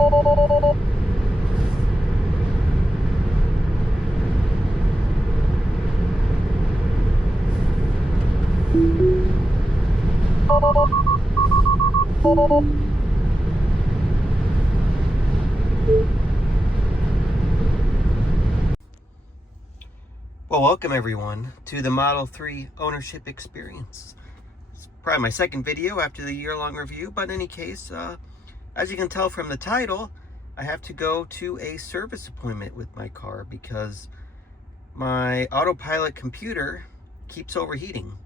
Well, welcome everyone to the Model 3 ownership experience. It's probably my second video after the year-long review, but in any case, as you can tell from the title, I have to go to a service appointment with my car because my autopilot computer keeps overheating.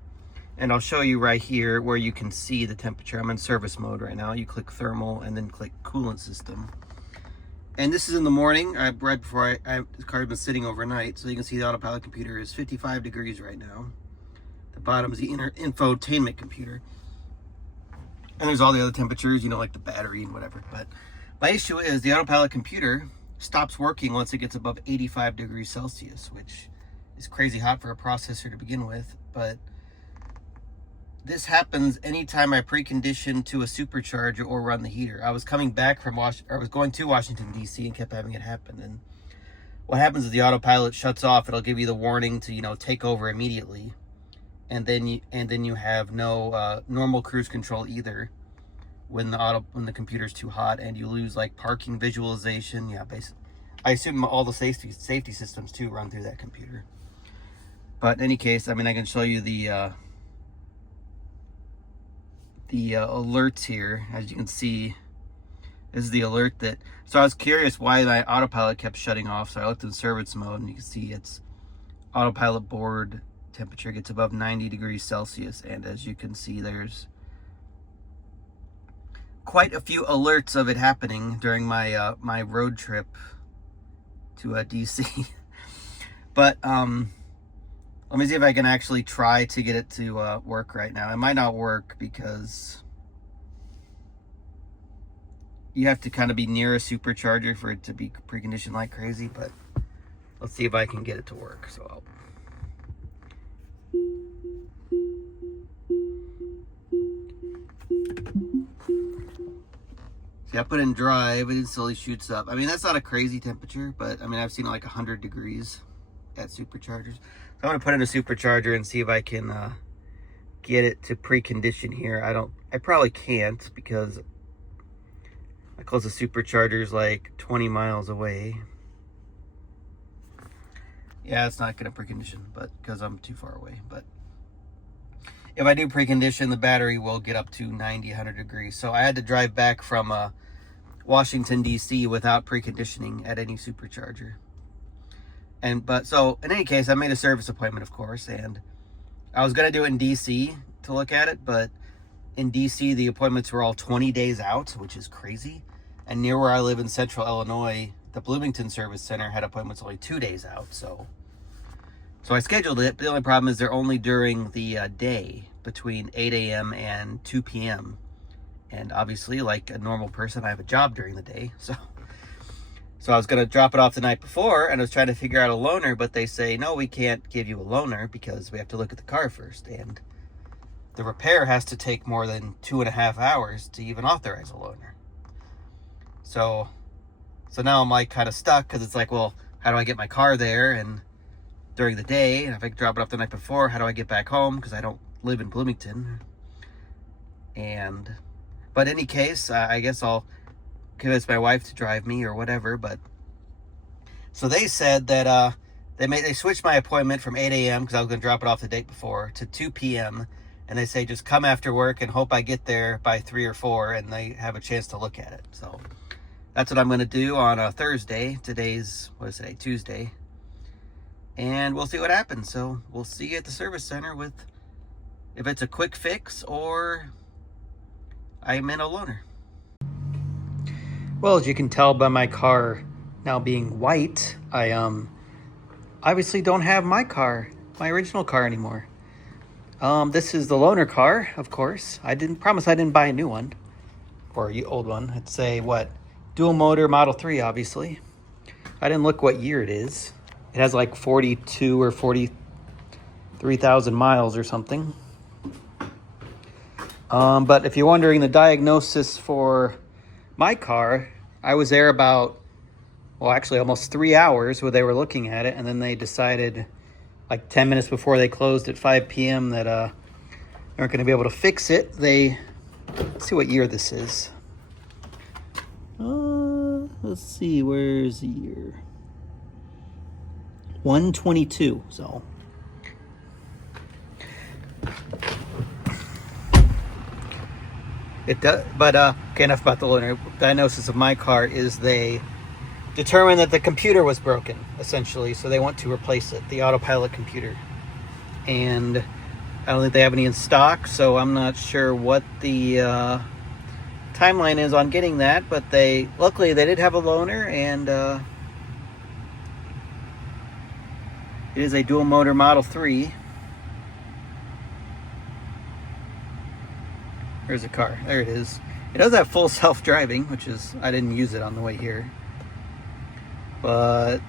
And I'll show you right here where you can see the temperature. I'm in service mode right now. You click thermal and then click coolant system. And this is in the morning, right before the car has been sitting overnight. So you can see the autopilot computer is 55 degrees right now. The bottom is the infotainment computer. And there's all the other temperatures, you know, like the battery and whatever. But my issue is the autopilot computer stops working once it gets above 85 degrees Celsius, which is crazy hot for a processor to begin with. But this happens anytime I precondition to a supercharger or run the heater. I was coming back from I was going to Washington, D.C. and kept having it happen. And what happens is the autopilot shuts off. It'll give you the warning to, you know, take over immediately. And then you have no normal cruise control either when the computer's too hot, and you lose like parking visualization. Yeah, basically. I assume all the safety systems too run through that computer. But in any case, I mean, I can show you the alerts here. As you can see, this is the alert that, so I was curious why my autopilot kept shutting off, so I looked in service mode and you can see it's autopilot board temperature gets above 90 degrees Celsius, and as you can see, there's quite a few alerts of it happening during my my road trip to DC. But let me see if I can actually try to get it to work right now. It might not work because you have to kind of be near a supercharger for it to be preconditioned like crazy, but let's see if I can get it to work. So see, I put in drive, it instantly shoots up. I mean, that's not a crazy temperature, but I mean, I've seen like 100 degrees at superchargers. So I'm gonna put in a supercharger and see if I can get it to precondition here. I probably can't because my closest supercharger is like 20 miles away. Yeah, it's not gonna precondition, but because I'm too far away. But if I do precondition, the battery will get up to 90, 100 degrees. So I had to drive back from Washington, D.C. without preconditioning at any supercharger. So in any case, I made a service appointment, of course, and I was going to do it in DC to look at it, but in DC, the appointments were all 20 days out, which is crazy. And near where I live in central Illinois, the Bloomington Service Center had appointments only 2 days out. So I scheduled it, but the only problem is they're only during the day between 8 a.m. and 2 p.m. And obviously, like a normal person, I have a job during the day, So I was going to drop it off the night before, and I was trying to figure out a loaner, but they say, no, we can't give you a loaner because we have to look at the car first. And the repair has to take more than 2.5 hours to even authorize a loaner. So now I'm like kind of stuck because it's like, well, how do I get my car there and during the day? And if I drop it off the night before, how do I get back home? Because I don't live in Bloomington. But in any case, I guess I'll convince my wife to drive me or whatever. But so they said that they switched my appointment from 8 a.m. because I was going to drop it off the day before to 2 p.m. and they say just come after work and hope I get there by 3 or 4 and they have a chance to look at it. So that's what I'm going to do on a Thursday. Today's, what is today, Tuesday, and we'll see what happens. So we'll see you at the service center with if it's a quick fix or I'm in a loaner. Well, as you can tell by my car now being white, I obviously don't have my original car anymore. This is the loaner car, of course. I didn't buy a new one or an old one. It's a dual motor Model 3, obviously. I didn't look what year it is. It has like 42 or 43,000 miles or something. But if you're wondering the diagnosis for my car, I was there about, well, actually almost 3 hours where they were looking at it, and then they decided like 10 minutes before they closed at 5 p.m. that they aren't going to be able to fix it. Let's see what year this is. Let's see, where's the year? 122, so. It does, but okay, enough about the loaner. Diagnosis of my car is they determined that the computer was broken, essentially, so they want to replace it, the autopilot computer. And I don't think they have any in stock, so I'm not sure what the timeline is on getting that, but luckily they did have a loaner, and it is a dual motor Model 3. There's a car. There it is. It does have full self-driving, which is, I didn't use it on the way here. But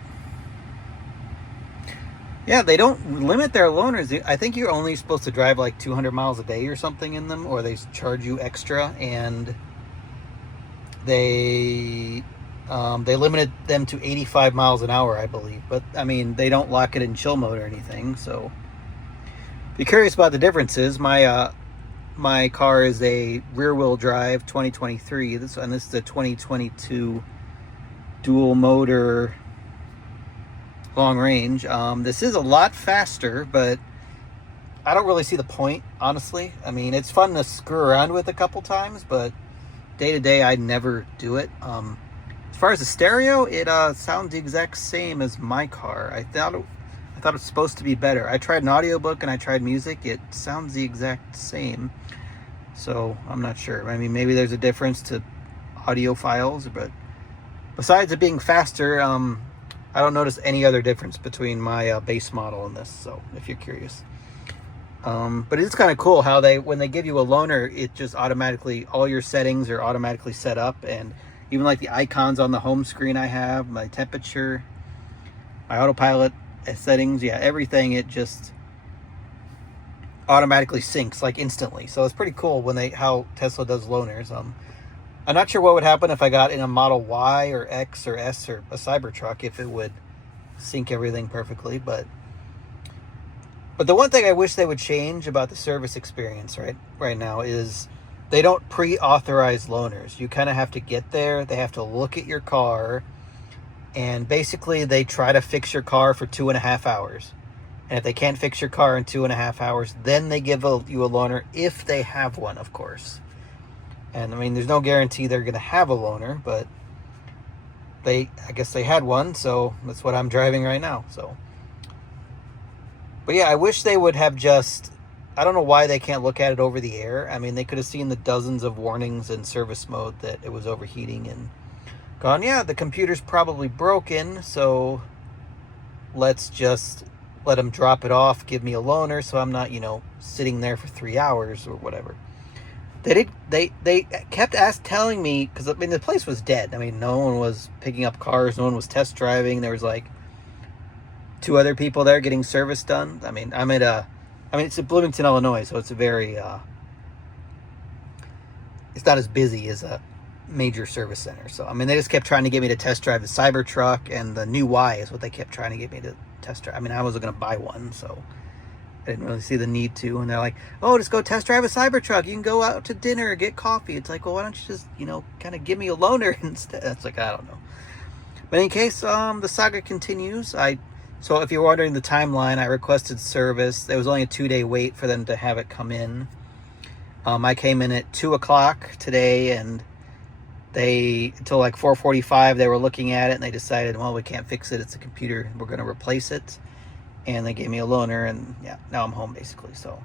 yeah, they don't limit their loaners. I think you're only supposed to drive like 200 miles a day or something in them, or they charge you extra, and they limited them to 85 miles an hour, I believe. But I mean, they don't lock it in chill mode or anything. So if you're curious about the differences, my car is a rear-wheel drive 2023, and this is a 2022 dual motor long range. This is a lot faster, but I don't really see the point, honestly. I mean, it's fun to screw around with a couple times, but day to day I'd never do it. As far as the stereo, it sounds the exact same as my car. I thought it was supposed to be better. I tried an audiobook and I tried music. It sounds the exact same. So I'm not sure. I mean, maybe there's a difference to audio files, but besides it being faster, I don't notice any other difference between my base model and this. So if you're curious, but it's kind of cool how when they give you a loaner, it just automatically, all your settings are automatically set up, and even like the icons on the home screen, I have my temperature, my autopilot settings, yeah, everything. It just automatically syncs like instantly. So it's pretty cool how Tesla does loaners. I'm not sure what would happen if I got in a Model Y or X or S or a Cybertruck, if it would sync everything perfectly. But the one thing I wish they would change about the service experience right now is they don't pre-authorize loaners. You kind of have to get there. They have to look at your car, and basically they try to fix your car for 2.5 hours. And if they can't fix your car in 2.5 hours, then they give you a loaner, if they have one, of course. And I mean, there's no guarantee they're going to have a loaner, but I guess they had one, so that's what I'm driving right now. So, but yeah, I wish they would have I don't know why they can't look at it over the air. I mean, they could have seen the dozens of warnings in service mode that it was overheating and gone, yeah, the computer's probably broken, so let's just let them drop it off, give me a loaner, so I'm not, sitting there for 3 hours or whatever. They kept telling me, because I mean, the place was dead. I mean, no one was picking up cars, no one was test driving. There was like 2 other people there getting service done. I mean, it's in Bloomington, Illinois, so it's a very it's not as busy as a major service center. So I mean, they just kept trying to get me to test drive the Cybertruck, and the new Y is what they kept trying to get me to test drive. I mean, I wasn't going to buy one, so I didn't really see the need to. And they're like, oh, just go test drive a Cybertruck. You can go out to dinner, get coffee. It's like, well, why don't you just, kind of give me a loaner instead? It's like, I don't know. But in any case, the saga continues. So if you're wondering the timeline, I requested service. There was only a 2-day wait for them to have it come in. I came in at 2 o'clock today, and until like 4:45, they were looking at it, and they decided, well, we can't fix it. It's a computer. We're going to replace it. And they gave me a loaner, and yeah, now I'm home basically. So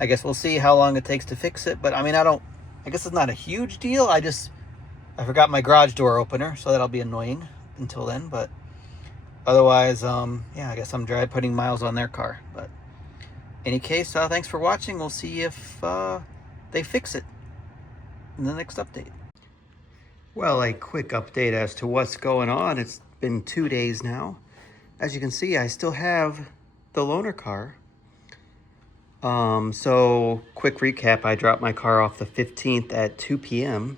I guess we'll see how long it takes to fix it. But I mean, I guess it's not a huge deal. I forgot my garage door opener, so that'll be annoying until then. But otherwise, yeah, I guess I'm putting miles on their car. But in any case, thanks for watching. We'll see if they fix it in the next update. Well, a quick update as to what's going on. It's been 2 days now. As you can see, I still have the loaner car. So quick recap, I dropped my car off the 15th at 2 p.m.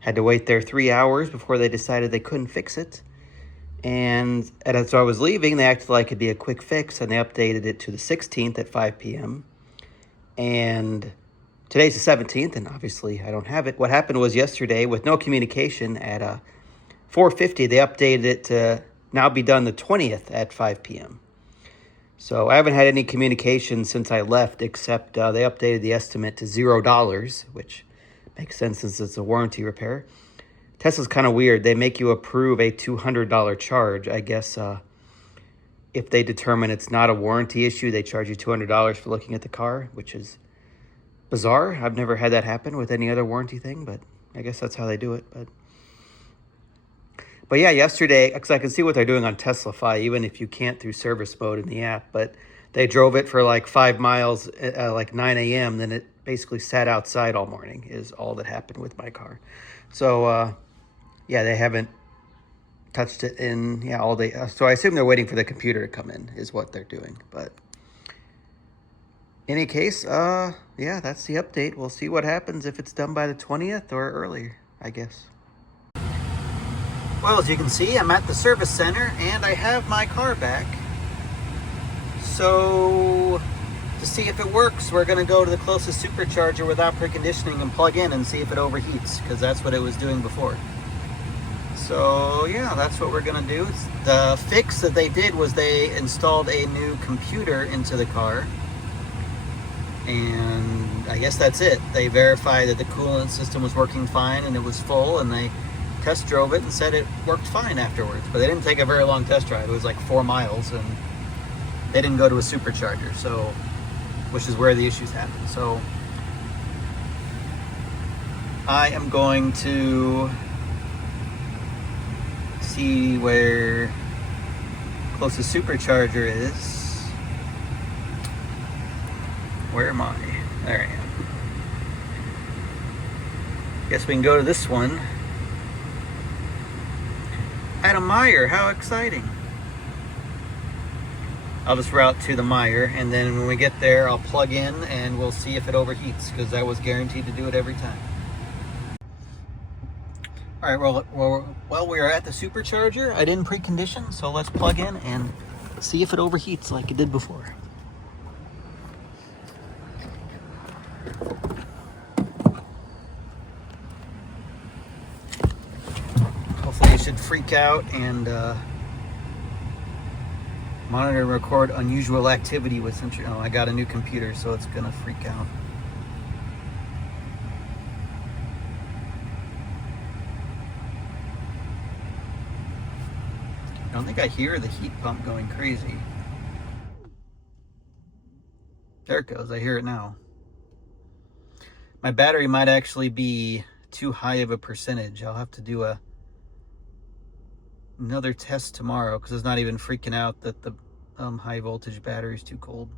Had to wait there 3 hours before they decided they couldn't fix it. And as I was leaving, they acted like it'd be a quick fix, and they updated it to the 16th at 5 p.m. And today's the 17th, and obviously I don't have it. What happened was yesterday, with no communication, at 4:50, they updated it to now be done the 20th at 5 p.m. So I haven't had any communication since I left, except they updated the estimate to $0, which makes sense since it's a warranty repair. Tesla's kind of weird. They make you approve a $200 charge. I guess if they determine it's not a warranty issue, they charge you $200 for looking at the car, which is bizarre. I've never had that happen with any other warranty thing, but I guess that's how they do it. But yeah, yesterday, because I can see what they're doing on Teslafy, even if you can't through service mode in the app, but they drove it for like 5 miles like 9 a.m., then it basically sat outside all morning is all that happened with my car. So yeah, they haven't touched it in all day. So I assume they're waiting for the computer to come in is what they're doing. But in any case, yeah, that's the update. We'll see what happens if it's done by the 20th or earlier, I guess. Well, as you can see, I'm at the service center and I have my car back. So to see if it works, we're going to go to the closest supercharger without preconditioning and plug in and see if it overheats, because that's what it was doing before. So yeah, that's what we're going to do. The fix that they did was they installed a new computer into the car. And I guess that's it. They verified that the coolant system was working fine and it was full, and they test drove it and said it worked fine afterwards. But they didn't take a very long test drive. It was like 4 miles, and they didn't go to a supercharger, so which is where the issues happen. So I am going to see where closest supercharger is. Where am I? There I am. Guess we can go to this one. At a Meyer, how exciting. I'll just route to the Meyer, and then when we get there, I'll plug in and we'll see if it overheats, because I was guaranteed to do it every time. All right, well, we are at the supercharger. I didn't precondition, so let's plug in and see if it overheats like it did before. Hopefully it should freak out and monitor and record unusual activity with some. Oh, I got a new computer, so it's gonna freak out. I don't think I hear the heat pump going crazy. There it goes, I hear it now. My battery might actually be too high of a percentage. I'll have to do another test tomorrow, because it's not even freaking out that the high voltage battery is too cold.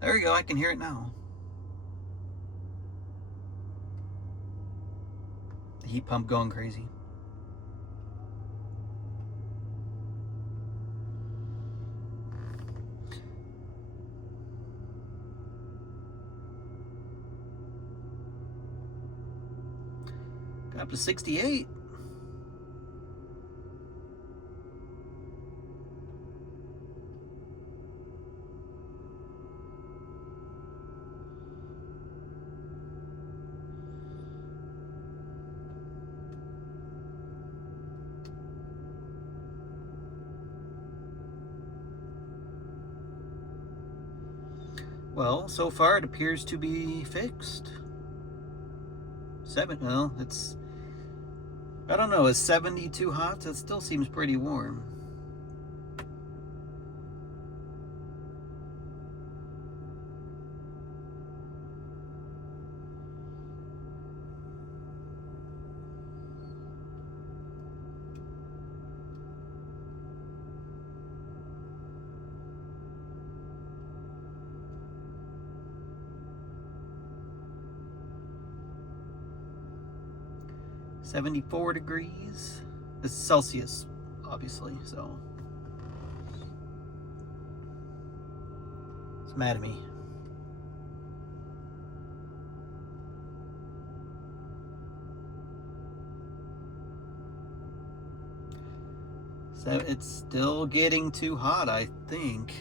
There we go, I can hear it now. The heat pump going crazy. Got up to 68. Well, so far it appears to be fixed. Well, it's, I don't know, is 70 too hot? That still seems pretty warm. $74 degrees. It's Celsius, obviously, so it's mad at me. it's still getting too hot, I think.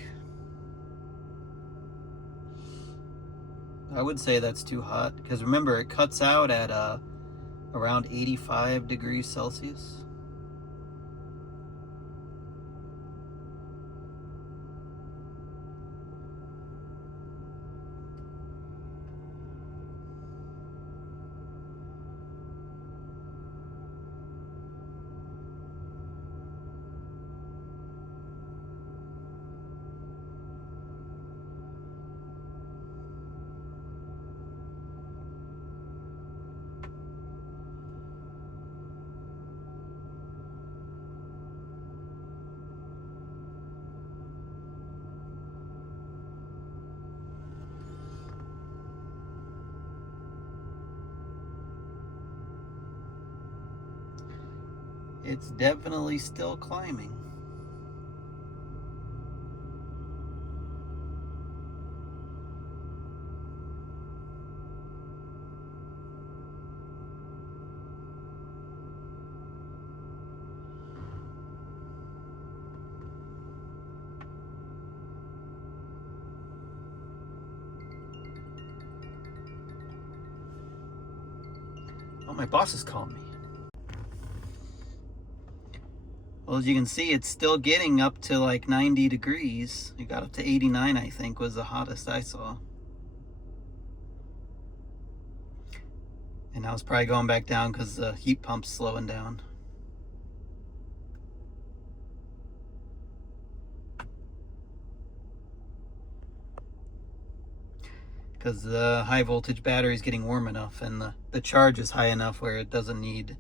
I would say that's too hot, because remember, it cuts out at around 85 degrees Celsius. It's definitely still climbing. Oh, my boss is calling me. Well, as you can see, it's still getting up to like 90 degrees. It got up to 89, I think, was the hottest I saw. And now it's probably going back down because the heat pump's slowing down. Because the high voltage battery is getting warm enough, and the charge is high enough where it doesn't need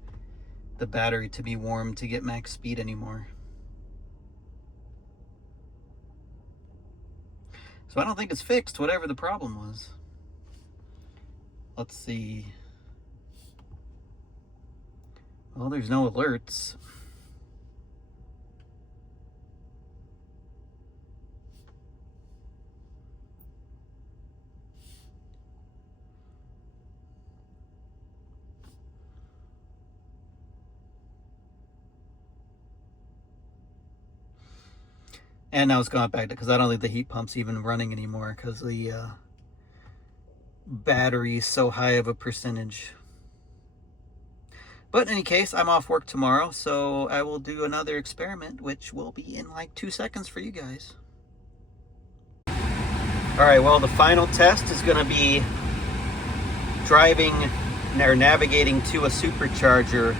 the battery to be warm to get max speed anymore. So I don't think it's fixed, whatever the problem was. Let's see. Well, there's no alerts. And now it's gone back to, because I don't think the heat pump's even running anymore because the battery is so high of a percentage. But in any case, I'm off work tomorrow, so I will do another experiment, which will be in like 2 seconds for you guys. All right, well, the final test is going to be driving or navigating to a supercharger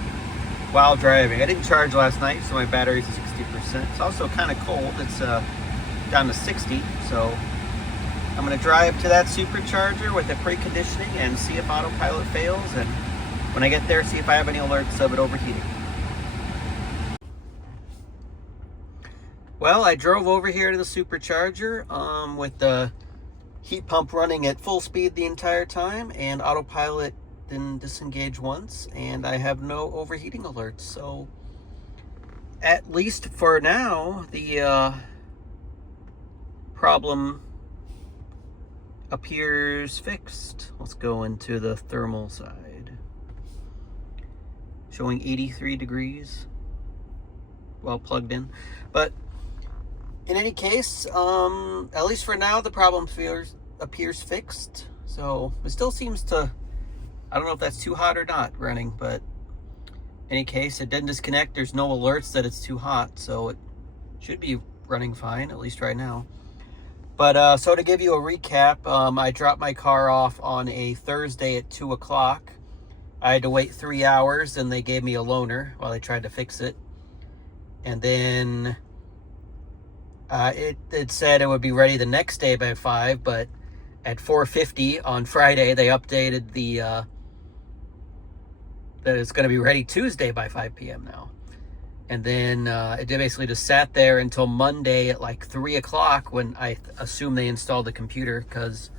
while driving. I didn't charge last night, so my battery's at 60%. It's also kind of cold. It's down to 60, so I'm going to drive to that supercharger with the preconditioning and see if autopilot fails, and when I get there, see if I have any alerts of it overheating. Well, I drove over here to the supercharger with the heat pump running at full speed the entire time, and autopilot didn't disengage once, and I have no overheating alerts. So at least for now, the problem appears fixed. Let's go into the thermal side. Showing 83 degrees while plugged in. But in any case, at least for now, the problem appears fixed. So it still seems to, I don't know if that's too hot or not running, but in any case, it didn't disconnect. There's no alerts that it's too hot, so it should be running fine, at least right now. But so to give you a recap, I dropped my car off on a Thursday at 2 o'clock. I had to wait 3 hours, and they gave me a loaner while they tried to fix it. And then it said it would be ready the next day by 5, but at 4:50 on Friday, they updated that it's going to be ready Tuesday by 5 p.m. now. And then it basically just sat there until Monday at like 3 o'clock, when I assume they installed the computer, because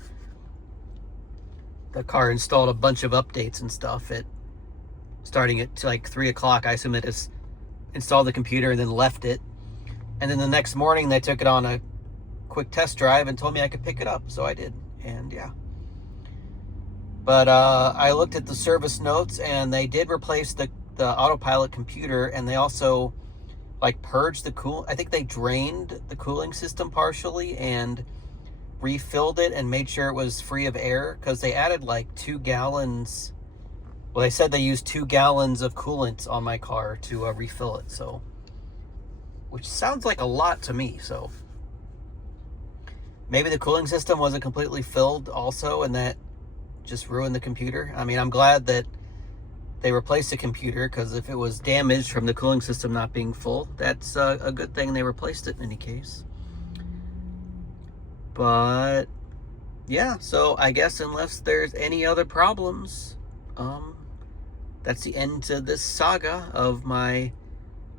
the car installed a bunch of updates and stuff. Starting at like 3 o'clock, I assume they just installed the computer and then left it. And then the next morning, they took it on a quick test drive and told me I could pick it up. So I did, and yeah. But I looked at the service notes, and they did replace the autopilot computer, and they also like purged the cool. I think they drained the cooling system partially and refilled it and made sure it was free of air, because they added like 2 gallons. Well, they said they used 2 gallons of coolant on my car to refill it. So, which sounds like a lot to me. So maybe the cooling system wasn't completely filled also, and that just ruined the computer. I mean, I'm glad that they replaced the computer, because if it was damaged from the cooling system not being full, that's a good thing they replaced it in any case. But yeah, so I guess unless there's any other problems, that's the end to this saga of my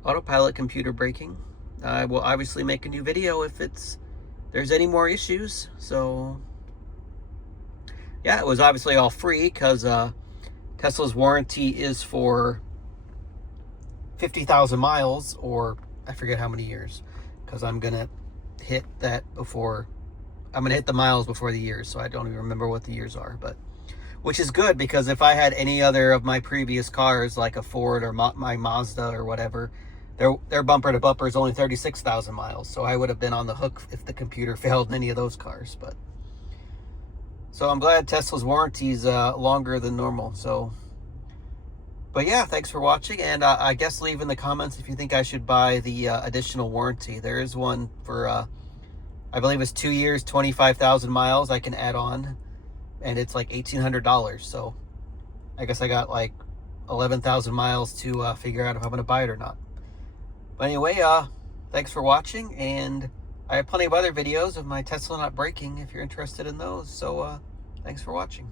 autopilot computer breaking. I will obviously make a new video if there's any more issues. So yeah, it was obviously all free, because Tesla's warranty is for 50,000 miles, or I forget how many years, because I'm gonna hit the miles before the years, so I don't even remember what the years are. But which is good, because if I had any other of my previous cars, like a Ford or my Mazda or whatever, their bumper to bumper is only 36,000 miles, so I would have been on the hook if the computer failed in any of those cars. But so I'm glad Tesla's warranty is longer than normal. So, but yeah, thanks for watching, and I guess leave in the comments if you think I should buy the additional warranty. There is one for I believe it's 2 years, 25,000 miles I can add on, and it's like $1,800. So I guess I got like 11,000 miles to figure out if I'm going to buy it or not. But anyway, thanks for watching, and I have plenty of other videos of my Tesla not braking if you're interested in those. So thanks for watching.